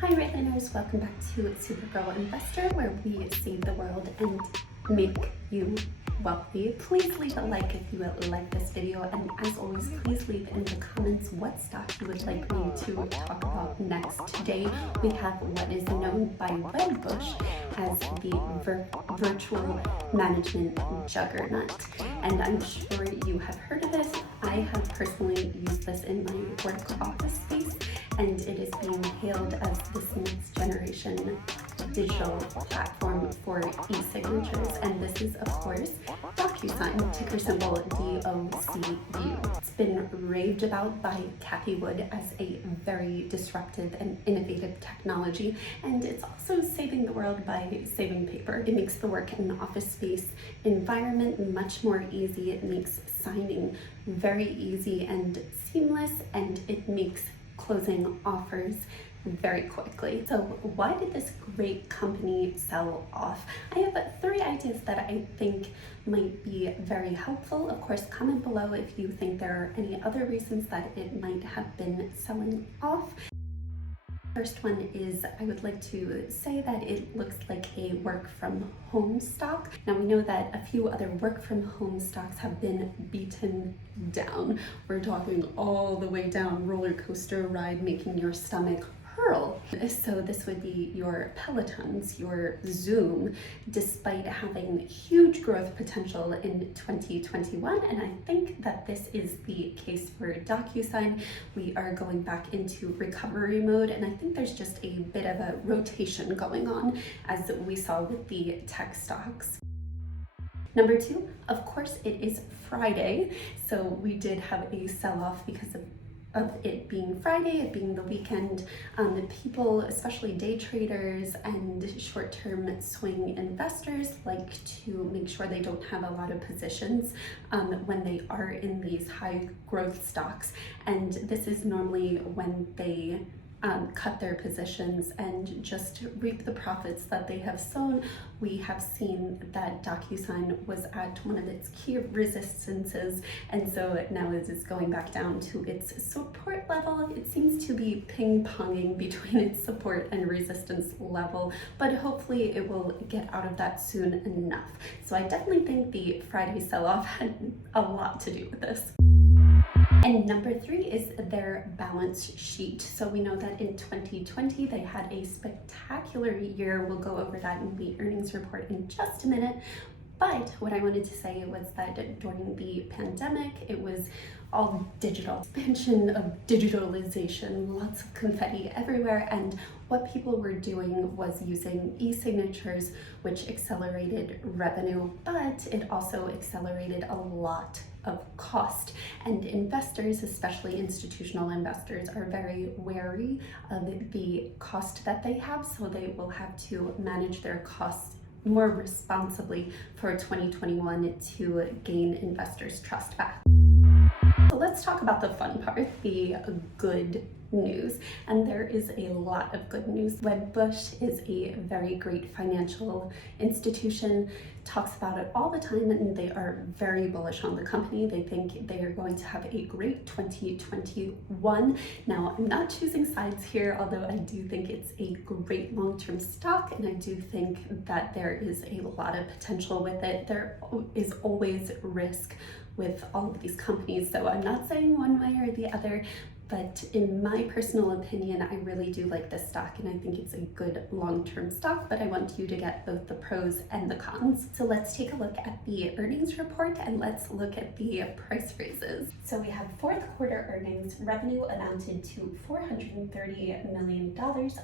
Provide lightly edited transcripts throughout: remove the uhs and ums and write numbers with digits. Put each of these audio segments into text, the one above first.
Hi Raylinaires, welcome back to Supergirl Investor, where we save the world and make you wealthy. Please leave a like if you like this video, and as always, please leave in the comments what stock you would like me to talk about next. Today we have what is known by BULLISH as the virtual management juggernaut, and I'm sure you have heard of this. I have personally used this in my work office space, and it is being hailed as this next generation digital platform for e-signatures, and this is of course docusign, ticker symbol DOCU. It's been raved about by Cathie Wood as a very disruptive and innovative technology, and it's also saving the world by saving paper. It makes the work in an office space environment much more easy. It makes signing very easy and seamless, and it makes closing offers very quickly. So why did this great company sell off? I have 3 ideas that I think might be very helpful. Of course, comment below if you think there are any other reasons that it might have been selling off. First one is, I would like to say that it looks like a work from home stock. Now we know that a few other work from home stocks have been beaten down. We're talking all the way down, roller coaster ride, making your stomach hurl. So this would be your Pelotons, your Zoom, despite having huge growth potential in 2021. And I think that this is the case for docusign. We are going back into recovery mode, and I think there's just a bit of a rotation going on, as we saw with the tech stocks. Number 2, of course, it is Friday, so we did have a sell-off because of it being Friday, it being the weekend. People, especially day traders and short-term swing investors, like to make sure they don't have a lot of positions when they are in these high growth stocks. And this is normally when they cut their positions and just reap the profits that they have sown. We have seen that docusign was at one of its key resistances, and so now it is going back down to its support level. It seems to be ping-ponging between its support and resistance level, but hopefully it will get out of that soon enough. So I definitely think the Friday sell-off had a lot to do with this. And number 3 is their balance sheet. So we know that in 2020, they had a spectacular year. We'll go over that in the earnings report in just a minute. But what I wanted to say was that during the pandemic, it was all digital, expansion of digitalization, lots of confetti everywhere. And what people were doing was using e-signatures, which accelerated revenue, but it also accelerated a lot of cost. And investors, especially institutional investors, are very wary of the cost that they have, so they will have to manage their costs more responsibly for 2021 to gain investors' trust back. So let's talk about the fun part, the good news. And there is a lot of good news. Wedbush is a very great financial institution, talks about it all the time, and they are very bullish on the company. They think they are going to have a great 2021. Now, I'm not choosing sides here, although I do think it's a great long-term stock, and I do think that there is a lot of potential with it. There is always risk with all of these companies, so I'm not saying one way or the other, but in my personal opinion, I really do like this stock, and I think it's a good long-term stock, but I want you to get both the pros and the cons. So let's take a look at the earnings report, and let's look at the price raises. So we have fourth quarter earnings. Revenue amounted to $430 million,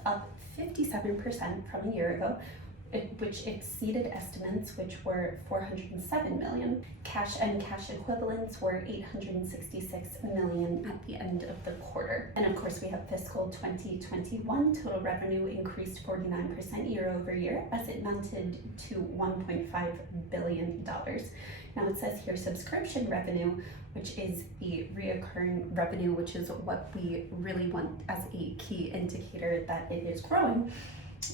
up 57% from a year ago, which exceeded estimates, which were $407 million. Cash and cash equivalents were $866 million at the end of the quarter. And of course, we have fiscal 2021. Total revenue increased 49% year over year, as it mounted to $1.5 billion. Now it says here subscription revenue, which is the reoccurring revenue, which is what we really want as a key indicator that it is growing.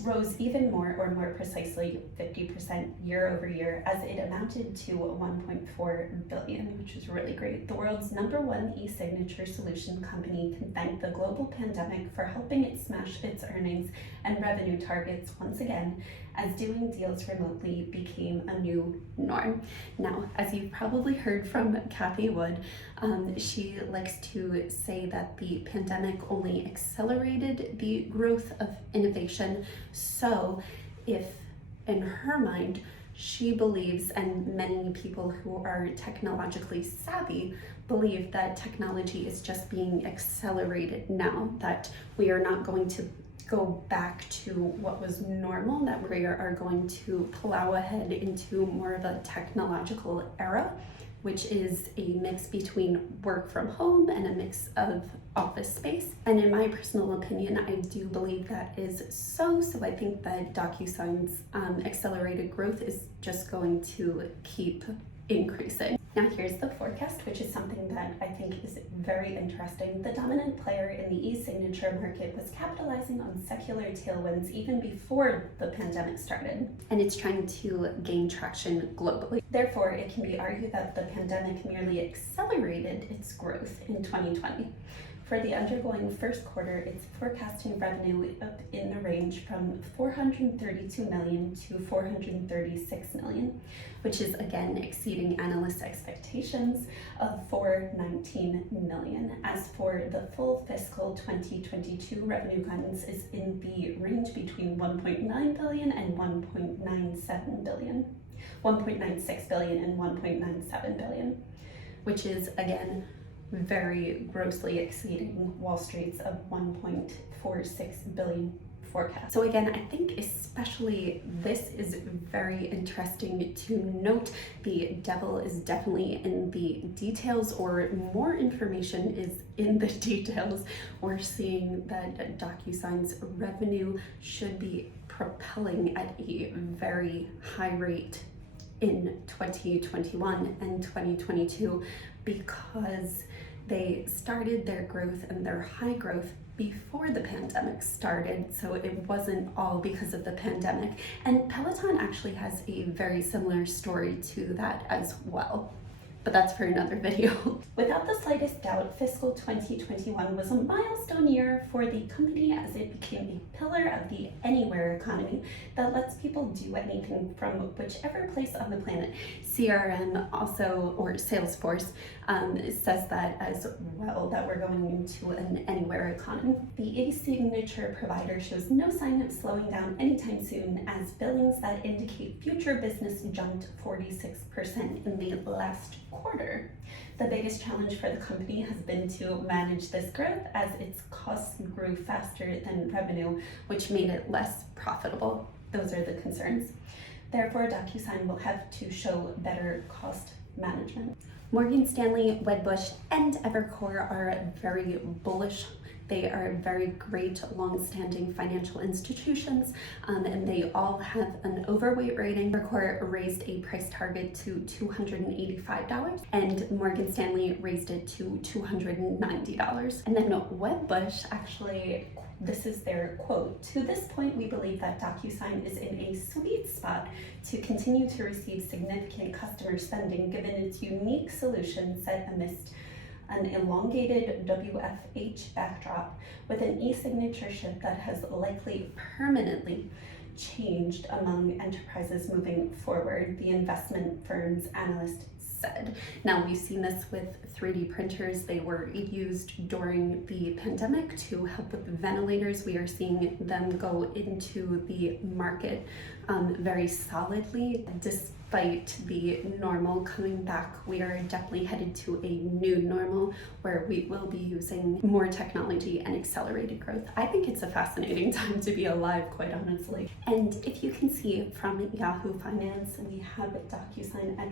rose even more, or more precisely 50% year over year, as it amounted to 1.4 billion, which is really great. The world's #1 e-signature solution company can thank the global pandemic for helping it smash its earnings and revenue targets once again, as doing deals remotely became a new norm. Now, as you've probably heard from Kathy Wood, she likes to say that the pandemic only accelerated the growth of innovation. So if, in her mind, she believes, and many people who are technologically savvy believe, that technology is just being accelerated now, that we are not going to go back to what was normal, that we are going to plow ahead into more of a technological era, which is a mix between work from home and a mix of office space. And in my personal opinion, I do believe that is so I think that DocuSign's accelerated growth is just going to keep increasing. Now here's the forecast, which is something that I think is very interesting. The dominant player in the e-signature market was capitalizing on secular tailwinds even before the pandemic started, and it's trying to gain traction globally. Therefore, it can be argued that the pandemic merely accelerated its growth in 2020. For the undergoing first quarter, it's forecasting revenue up in the range from 432 million to 436 million, which is again exceeding analyst expectations of 419 million. As for the full fiscal 2022, revenue guidance is in the range between 1.9 billion and 1.97 billion. 1.96 billion and 1.97 billion, which is again very grossly exceeding Wall Street's of 1.46 billion forecast. So again, I think especially this is very interesting to note. The devil is definitely in the details, or more information is in the details. We're seeing that DocuSign's revenue should be propelling at a very high rate in 2021 and 2022, because they started their growth and their high growth before the pandemic started, so it wasn't all because of the pandemic. And Peloton actually has a very similar story to that as well, but that's for another video. Without the slightest doubt, fiscal 2021 was a milestone year for the company, as it became a pillar of the anywhere economy that lets people do anything from whichever place on the planet. CRM also, or Salesforce, says that as well, that we're going into an anywhere economy. The e-signature provider shows no sign of slowing down anytime soon, as billings that indicate future business jumped 46% in the last quarter. The biggest challenge for the company has been to manage this growth, as its costs grew faster than revenue, which made it less profitable. Those are the concerns. Therefore, DocuSign will have to show better cost management. Morgan Stanley, Wedbush, and Evercore are very bullish. They are very great long-standing financial institutions, and they all have an overweight rating. Evercore raised a price target to $285, and Morgan Stanley raised it to $290. And then Wedbush, actually, this is their quote: "To this point, we believe that DocuSign is in a sweet spot to continue to receive significant customer spending, given its unique solution set amidst an elongated WFH backdrop, with an e-signature shift that has likely permanently changed among enterprises moving forward," the investment firm's analyst said. Now, we've seen this with 3D printers. They were used during the pandemic to help with ventilators. We are seeing them go into the market very solidly. Despite the normal coming back, we are definitely headed to a new normal where we will be using more technology and accelerated growth. I think it's a fascinating time to be alive, quite honestly. And if you can see from Yahoo Finance, we have DocuSign at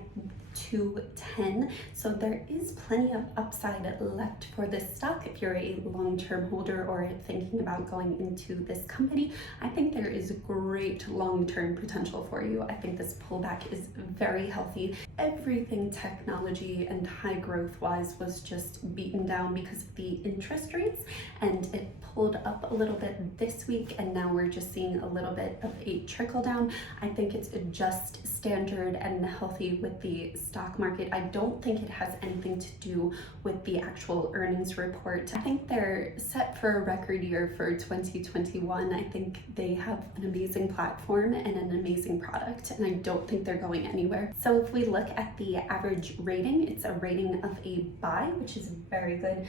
210, so there is plenty of upside left for this stock. If you're a long-term holder or thinking about going into this company, I think there is great long-term potential for you. I think this pullback is very healthy. Everything technology and high growth wise was just beaten down because of the interest rates, and it pulled up a little bit this week, and now we're just seeing a little bit of a trickle down. I think it's just standard and healthy with the stock market. I don't think it has anything to do with the actual earnings report. I think they're set for a record year for 2021. I think they have an amazing platform and an amazing product, and I don't think they're going anywhere. So if we look at the average rating, it's a rating of a buy, which is very good.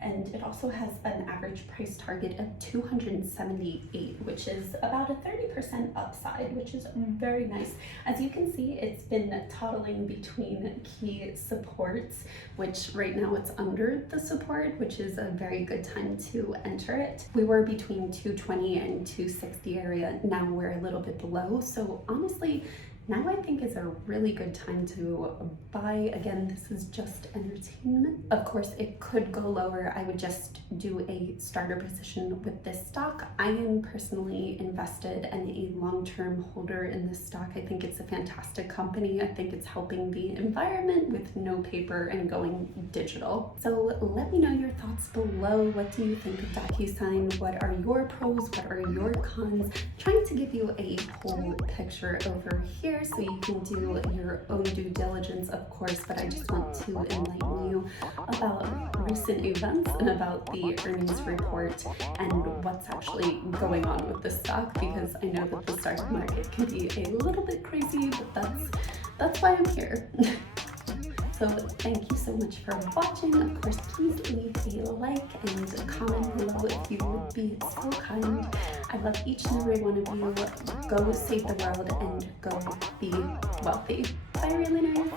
And it also has an average price target of 278, which is about a 30% upside, which is very nice. As you can see, it's been toddling between key supports, which right now it's under the support, which is a very good time to enter it. We were between 220 and 260 area. Now we're a little bit below. So honestly, now I think is a really good time to buy. Again, this is just entertainment. Of course, it could go lower. I would just do a starter position with this stock. I am personally invested and a long-term holder in this stock. I think it's a fantastic company. I think it's helping the environment with no paper and going digital. So let me know your thoughts below. What do you think of docusign? What are your pros? What are your cons? Trying to give you a whole picture over here, so you can do your own due diligence, of course, but I just want to enlighten you about recent events and about the earnings report and what's actually going on with the stock, because I know that the stock market can be a little bit crazy, but that's why I'm here. So thank you so much for watching. Of course, please leave a like and comment below if you would be so kind. I love each and every one of you. Go save the world and go be wealthy. Bye, Raylinaires.